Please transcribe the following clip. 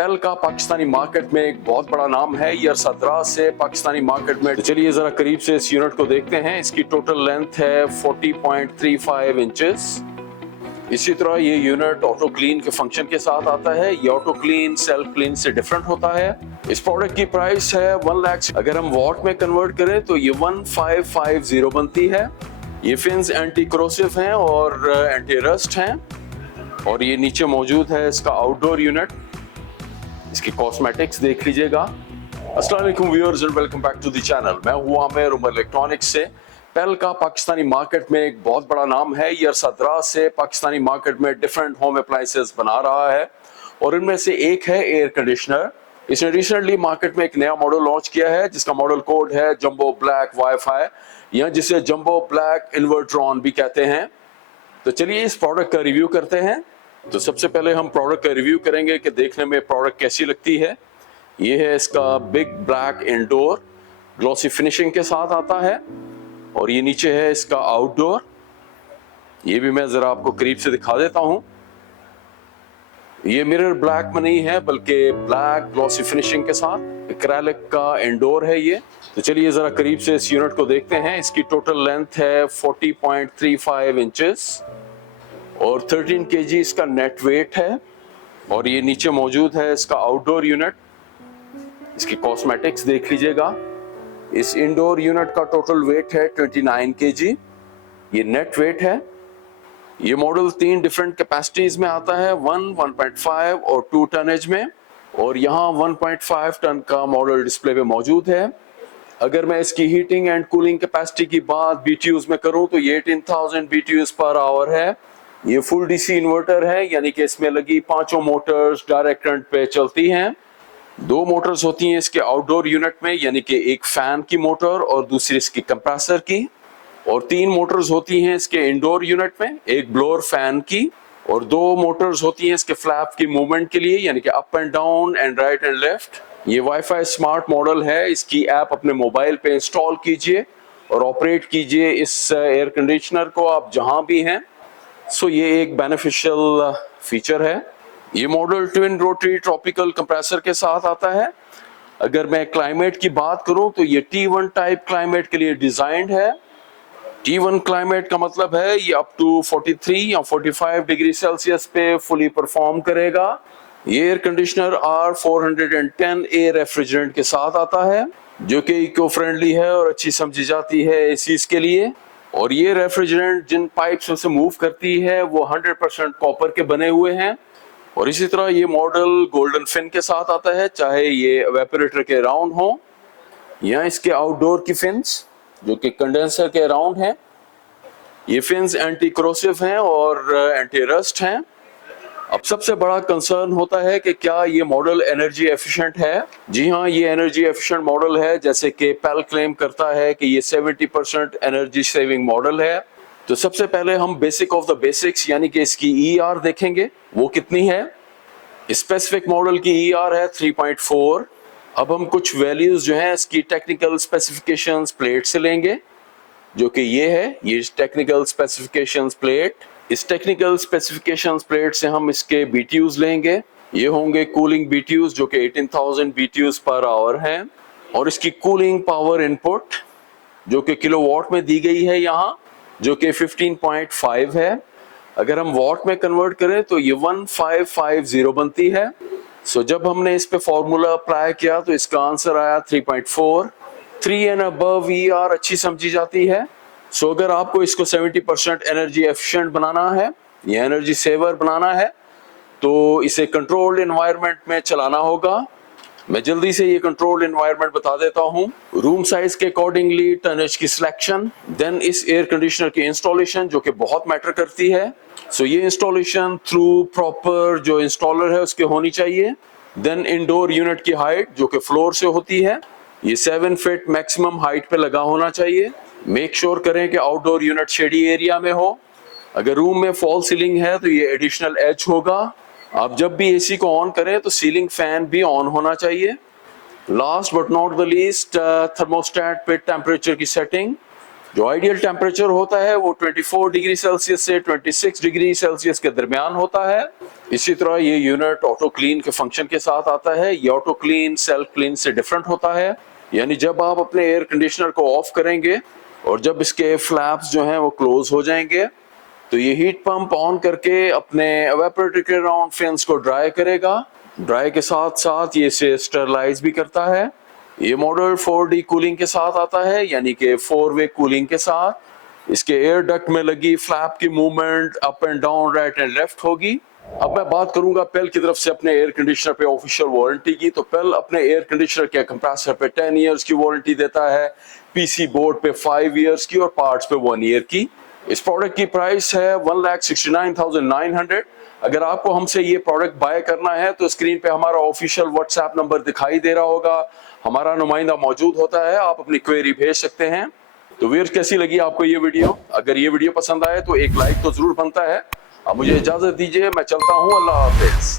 पेल का पाकिस्तानी मार्केट में एक बहुत बड़ा नाम है। ये अरसा दराज से पाकिस्तानी मार्केट में। तो चलिए जरा करीब से इस यूनिट को देखते हैं। इसकी टोटल लेंथ है 40.35 इंचेस। इसी तरह ये यूनिट ऑटो क्लीन के फंक्शन के साथ आता है। ये ऑटो क्लीन सेल्फ क्लीन से डिफरेंट होता है। इस प्रोडक्ट की प्राइस है 1 लाख। अगर हम वॉट में कन्वर्ट करें तो ये 1550 बनती है। ये फिन्स एंटी क्रोसिव हैं और एंटी रस्ट हैं। और ये नीचे मौजूद है इसका आउटडोर यूनिट। इसकी कॉस्मेटिक्स देख लीजिएगा। अस्सलाम वालेकुम viewers and welcome back to the channel. मैं हूं आमिर उमर इलेक्ट्रॉनिक्स से। पेल का पाकिस्तानी मार्केट में एक बहुत बड़ा नाम है। ये अरसा दराज से पाकिस्तानी मार्केट में डिफरेंट होम अप्लायंसेस बना रहा है और इनमें से एक है एयर कंडीशनर। इसने रिसेंटली मार्केट में एक नया मॉडल लॉन्च किया है जिसका मॉडल कोड है जंबो ब्लैक वाईफाई, या जिसे जंबो ब्लैक इन्वर्ट्रॉन भी कहते हैं। तो चलिए इस प्रोडक्ट का रिव्यू करते हैं। तो सबसे पहले हम प्रोडक्ट का रिव्यू करेंगे कि देखने में प्रोडक्ट कैसी लगती है। ये है इसका big black indoor, glossy finishing के साथ आता है। और ये नीचे है इसका आउटडोर। ये भी मैं जरा आपको करीब से दिखा देता हूं। ये मिरर ब्लैक में नहीं है बल्कि ब्लैक ग्लॉसी फिनिशिंग के साथ एक्रेलिक का इंडोर है ये। तो चलिए जरा करीब से इस यूनिट को देखते हैं। इसकी टोटल लेंथ है 40.35 इंचेस और 13 kg इसका नेट वेट है। और ये नीचे मौजूद है इसका आउटडोर यूनिट। इसकी कॉस्मेटिक्स देख लीजिएगा। इस इंडोर यूनिट का टोटल वेट है 29 kg। ये नेट वेट है। ये मॉडल 3 डिफरेंट कैपेसिटीज में आता है, 1, 1.5 और 2 टनेज में। और यहाँ 1.5 टन का मॉडल डिस्प्ले पे मौजूद है। अगर मैं इसकी हीटिंग एंड कूलिंग कैपेसिटी की बात BTUs में करूं तो ये 18,000 BTUs पर आवर है। ये फुल DC इन्वर्टर है, यानी कि इसमें लगी 5 मोटर्स डायरेक्ट करंट पे चलती हैं। 2 मोटर्स होती हैं इसके आउटडोर यूनिट में, यानी कि एक फैन की मोटर और दूसरी इसकी कंप्रेसर की। और 3 मोटर्स होती हैं इसके इंडोर यूनिट में, एक ब्लोअर फैन की। और 2 मोटर्स होती हैं इसके फ्लैप की मूवमेंट के लिए, यानी कि up and down and right and left. ये वाईफाई स्मार्ट मॉडल है। इसकी ऐप अपने मोबाइल पे इंस्टॉल कीजिए और ऑपरेट कीजिए इस एयर कंडीशनर को आप जहां भी हैं। सो ये एक बेनिफिशियल फीचर है। ये model twin rotary tropical compressor के साथ आता है। अगर मैं क्लाइमेट की बात करूं तो ये T1 टाइप क्लाइमेट के लिए डिजाइंड है। T1 क्लाइमेट का मतलब है ये अप टू 43 या 45 डिग्री सेल्सियस पे फुली परफॉर्म करेगा। ये एयर कंडीशनर R410A रेफ्रिजरेंट के साथ आता है जो कि इको फ्रेंडली है और अच्छी समझी जाती है एसीज के लिए। और ये रेफ्रिजरेंट जिन पाइप्स से मूव करती है वो 100% कॉपर के बने हुए हैं। और इसी तरह ये मॉडल गोल्डन फिन के साथ आता है, चाहे ये एवेपोरेटर के राउंड हो या इसके आउटडोर की फिन्स जो कि कंडेंसर के राउंड हैं। ये फिन्स एंटी क्रोसिव हैं और एंटी रस्ट हैं। अब सबसे बड़ा कंसर्न होता है कि क्या ये मॉडल एनर्जी एफिशिएंट है। जी हाँ, ये एनर्जी एफिशिएंट मॉडल है। जैसे कि पेल क्लेम करता है कि ये 70% एनर्जी सेविंग मॉडल है। तो सबसे पहले हम बेसिक ऑफ द बेसिक्स यानी कि इसकी ER देखेंगे वो कितनी है। स्पेसिफिक मॉडल की ER है 3.4। अब हम कुछ वैल्यूज जो है इसकी टेक्निकल स्पेसिफिकेशंस प्लेट से लेंगे, जो कि ये है। ये टेक्निकल स्पेसिफिकेशंस प्लेट। इस टेक्निकल स्पेसिफिकेशंस प्लेट से हम इसके BTUs लेंगे। ये होंगे कूलिंग BTUs जो कि 18,000 BTUs पर आवर हैं। और इसकी कूलिंग पावर इनपुट जो कि किलोवाट में दी गई है यहाँ, जो कि 15.5 है। अगर हम वॉट में कन्वर्ट करें तो ये 1550 बनती है। सो जब हमने इस पे फॉर्मूला अप्लाई किया तो इसका आंसर आया 3.4। 3 एंड अबव ER अच्छी समझी जाती है। सो अगर आपको इसको 70% एनर्जी एफिशिएंट बनाना है या एनर्जी सेवर बनाना है तो इसे कंट्रोल्ड एनवायरनमेंट में चलाना होगा। मैं जल्दी से ये कंट्रोल्ड एनवायरनमेंट बता देता हूँ। रूम साइज के अकॉर्डिंगली टनेज की सिलेक्शन, देन इस एयर कंडीशनर की इंस्टॉलेशन जो कि बहुत मैटर करती है। सो ये इंस्टॉलेशन थ्रू प्रॉपर जो इंस्टॉलर है उसके होनी चाहिए। देन इंडोर यूनिट की हाइट जो कि फ्लोर से होती है, ये 7 फीट मैक्सिमम हाइट पे लगा होना चाहिए। मेक श्योर करें कि आउटडोर यूनिट शेडी एरिया में हो। अगर रूम में फॉल सीलिंग है तो ये एडिशनल एच होगा। आप जब भी AC को ऑन करें तो सीलिंग फैन भी ऑन होना चाहिए। Last but not the least, thermostat पे टेम्परेचर की सेटिंग जो आइडियल टेम्परेचर होता है वो 24 डिग्री सेल्सियस से 26 डिग्री सेल्सियस के दरमियान होता है। इसी तरह ये यूनिट ऑटो क्लीन के फंक्शन के साथ आता है। ये ऑटो क्लीन सेल्फ क्लीन से डिफरेंट होता है, यानी जब आप अपने एयर कंडीशनर को ऑफ करेंगे और जब इसके फ्लैप्स जो हैं वो क्लोज हो जाएंगे तो ये हीट पंप ऑन करके अपने एवापोरेटर के अराउंड फैंस को ड्राई करेगा। ड्राई के साथ साथ ये इसे स्टरलाइज भी करता है। ये मॉडल 4D कूलिंग के साथ आता है, यानी कि 4-वे कूलिंग के साथ। इसके एयर डक्ट में लगी फ्लैप की movement up and down, right and left होगी। अब मैं बात करूंगा पेल की तरफ से अपने एयर कंडीशनर पे ऑफिशियल वारंटी की। तो पेल अपने एयर कंडीशनर के कंप्रेसर पे 10 इयर्स की वारंटी देता है, पीसी बोर्ड पे 5 इयर्स की और पार्ट्स पे 1 ईयर की। इस प्रोडक्ट की प्राइस है 1,69,900। अगर आपको हमसे ये प्रोडक्ट बाय करना है तो स्क्रीन पे हमारा ऑफिशियल व्हाट्सएप नंबर दिखाई दे रहा होगा, हमारा नुमाइंदा मौजूद होता है, आप अपनी क्वेरी भेज सकते हैं। तो व्यूअर्स, कैसी लगी आपको ये वीडियो? अगर ये वीडियो पसंद आए तो एक लाइक तो जरूर बनता है। अब मुझे इजाजत दीजिए, मैं चलता हूँ। अल्लाह हाफिज।